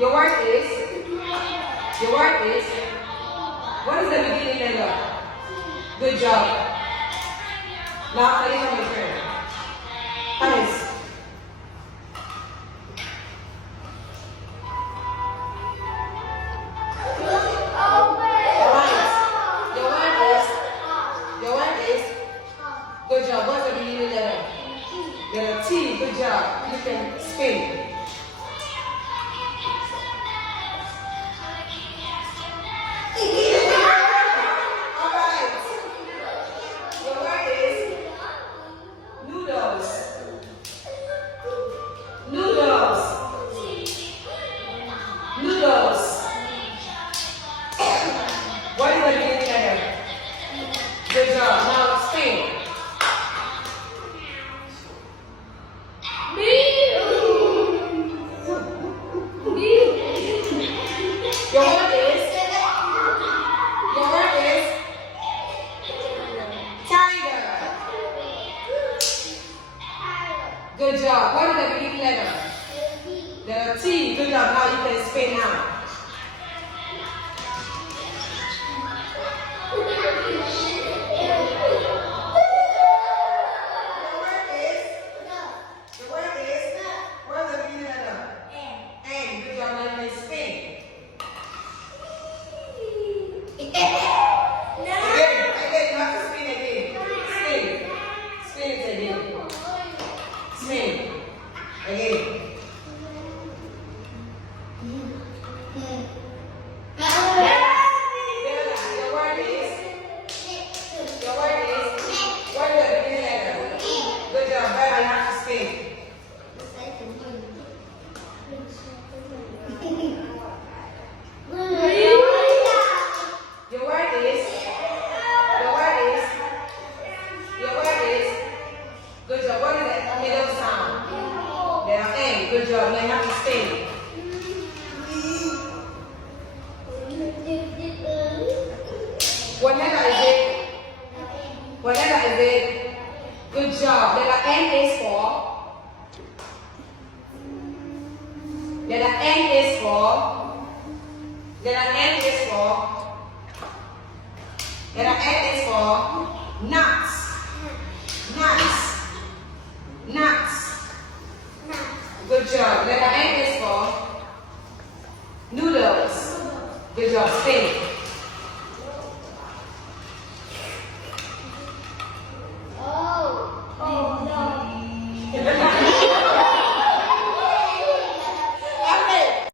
Your word is, your word is, what is the beginning letter? Good job. Now, tell you my friend. Hannes. Good job. What's the beginning letter? Letter T. Good job. You can spin. Alright. Your word is noodles. Noodles. Noodles. What is the beginning letter? Good job. Now spin. Your word is tiger. Good job. What is the beginning letter? Letter T. Good job. Now you can spin now. Good job. What is that middle sound? Letter N. Good job. You have to spin. What letter is it? What letter is it? Good job. Letter N is for. Letter N is for. Letter N is for. Letter N is for nuts. Nuts. Nuts. Good job. Letter N is for noodles. Good job. Spin.